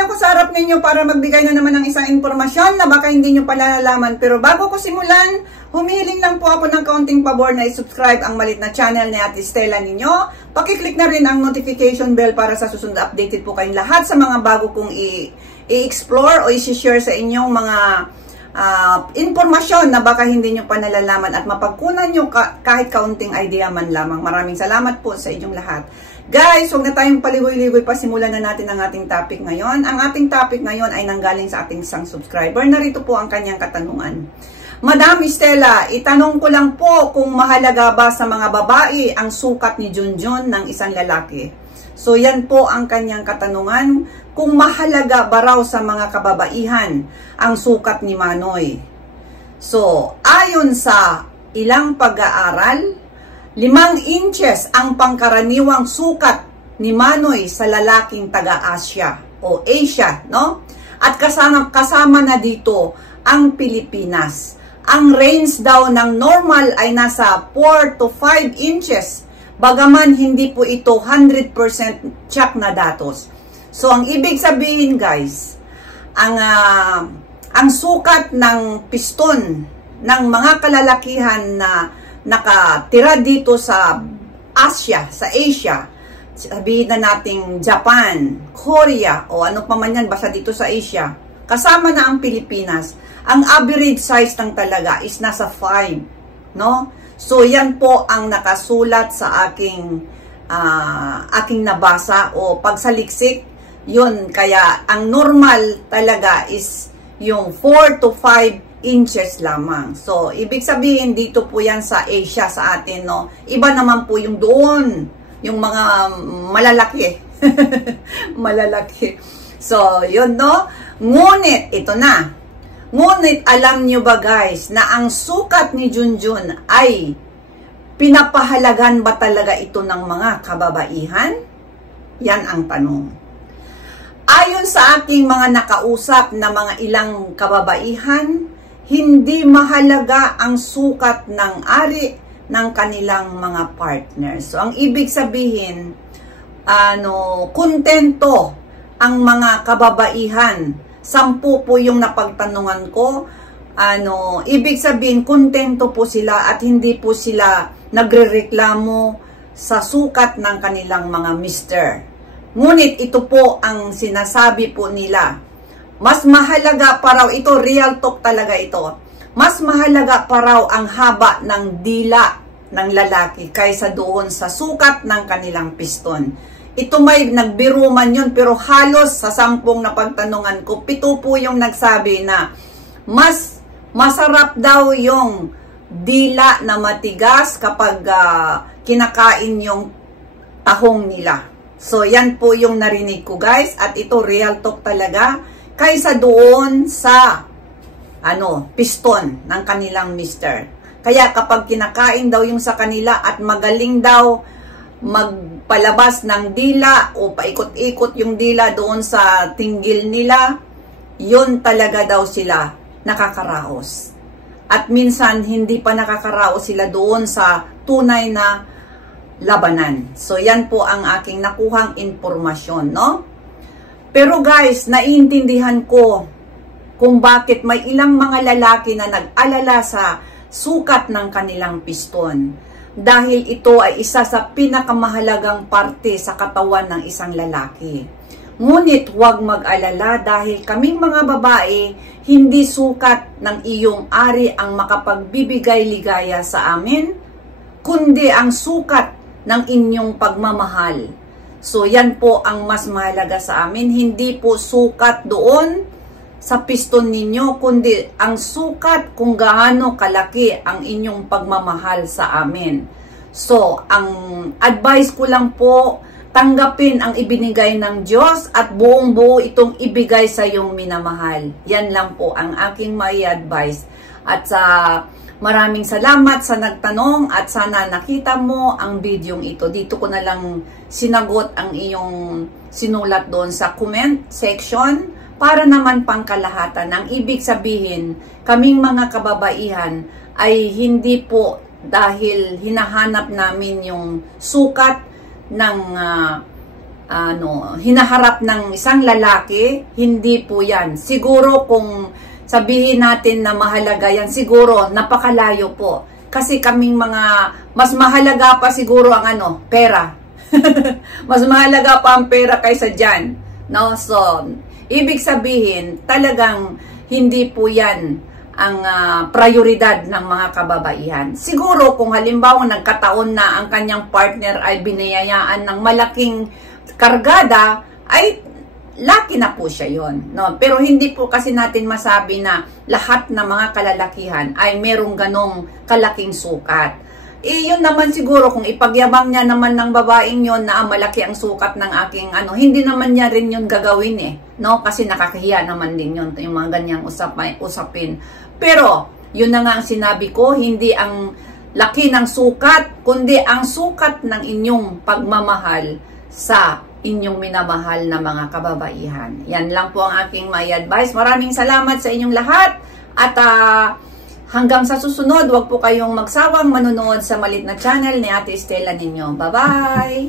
naman ako sa harap ninyo para magbigay na naman ng isang impormasyon na baka hindi nyo pala nalaman. Pero bago ko simulan, humihiling lang po ako ng kaunting pabor na i-subscribe ang malit na channel ni Ate Stella ninyo. Pakiclick na rin ang notification bell para sa susunod updated po kayong lahat sa mga bago kong i-explore o i-share sa inyong mga informasyon na baka hindi nyo pa nalalaman at mapagkunan nyo kahit kaunting idea man lamang. Maraming salamat po sa inyong lahat. Guys, huwag na tayong paligoy-ligoy pa, simulan na natin ang ating topic ngayon. Ang ating topic ngayon ay nanggaling sa ating isang subscriber. Narito po ang kanyang katanungan. Madam Stella, itanong ko lang po kung mahalaga ba sa mga babae ang sukat ni Junjun ng isang lalaki. So yan po ang kanyang katanungan, kung mahalaga ba raw sa mga kababaihan ang sukat ni Manoy. So ayon sa ilang pag-aaral, 5 inches ang pangkaraniwang sukat ni Manoy sa lalaking taga-Asia o Asia, no? At kasama na dito ang Pilipinas. Ang range daw ng normal ay nasa 4 to 5 inches, bagaman hindi po ito 100% check na datos. So ang ibig sabihin guys, ang sukat ng piston ng mga kalalakihan na nakatira dito sa Asia, sabihin na nating Japan, Korea, o ano pa man yan, basta dito sa Asia, kasama na ang Pilipinas, ang average size lang talaga is nasa 5, no? So yan po ang nakasulat sa aking nabasa o pagsaliksik, yun, kaya ang normal talaga is yung 4 to 5 inches lamang. So, ibig sabihin, dito po yan sa Asia sa atin, no? Iba naman po yung doon, yung mga malalaki. Malalaki. So, yun, no? Ngunit, ito na. Ngunit, alam nyo ba guys, na ang sukat ni Junjun ay pinapahalagan ba talaga ito ng mga kababaihan? Yan ang tanong. Ayon sa aking mga nakausap na mga ilang kababaihan, hindi mahalaga ang sukat ng ari ng kanilang mga partners. So, ang ibig sabihin, kontento ang mga kababaihan. 10 po yung napagtanungan ko. Ibig sabihin, kontento po sila at hindi po sila nagrereklamo sa sukat ng kanilang mga mister. Ngunit ito po ang sinasabi po nila. Mas mahalaga pa raw, ito real talk talaga ito, mas mahalaga pa raw ang haba ng dila ng lalaki kaysa doon sa sukat ng kanilang piston. Ito may nagbiro man yun, pero halos sa 10 na pagtanungan ko, 7 po yung nagsabi na mas masarap daw yung dila na matigas kapag kinakain yung tahong nila. So yan po yung narinig ko guys, at ito real talk talaga, kaysa doon sa piston ng kanilang mister. Kaya kapag kinakain daw yung sa kanila at magaling daw magpalabas ng dila o paikot-ikot yung dila doon sa tinggil nila, yun talaga daw sila nakakaraos. At minsan hindi pa nakakaraos sila doon sa tunay na labanan. So yan po ang aking nakuhang impormasyon, no? Pero guys, naiintindihan ko kung bakit may ilang mga lalaki na nag-alala sa sukat ng kanilang piston. Dahil ito ay isa sa pinakamahalagang parte sa katawan ng isang lalaki. Ngunit huwag mag-alala dahil kaming mga babae, hindi sukat ng iyong ari ang makapagbibigay ligaya sa amin, kundi ang sukat ng inyong pagmamahal. So, yan po ang mas mahalaga sa amin. Hindi po sukat doon sa piston ninyo, kundi ang sukat kung gaano kalaki ang inyong pagmamahal sa amin. So, ang advice ko lang po, tanggapin ang ibinigay ng Diyos at buong buo itong ibigay sa iyong minamahal. Yan lang po ang aking mai-advise. At maraming salamat sa nagtanong at sana nakita mo ang videong ito. Dito ko na lang sinagot ang iyong sinulat doon sa comment section para naman pangkalahatan. Ang ibig sabihin, kaming mga kababaihan ay hindi po dahil hinahanap namin yung sukat ng hinaharap ng isang lalaki, hindi po yan. Siguro kung sabihin natin na mahalaga yan, siguro napakalayo po. Kasi kaming mas mahalaga pa siguro ang pera. Mas mahalaga pa ang pera kaysa dyan. No? So, ibig sabihin, talagang hindi po yan ang prioridad ng mga kababaihan. Siguro kung halimbawa nagkataon na ang kanyang partner ay binayayaan ng malaking kargada, ay laki na po siya yon, no? Pero hindi po kasi natin masabi na lahat ng mga kalalakihan ay merong ganong kalaking sukat. Yun naman siguro kung ipagyabang niya naman ng babaeng yon na malaki ang sukat ng aking hindi naman niya rin yun gagawin no? Kasi nakakahiya naman din yun, yung mga ganyang usapin. Pero, yun na nga ang sinabi ko, hindi ang laki ng sukat, kundi ang sukat ng inyong pagmamahal sa inyong minamahal na mga kababaihan. Yan lang po ang aking may advice. Maraming salamat sa inyong lahat at hanggang sa susunod, huwag po kayong magsawang manonood sa malit na channel ni Ate Estela ninyo. Bye-bye!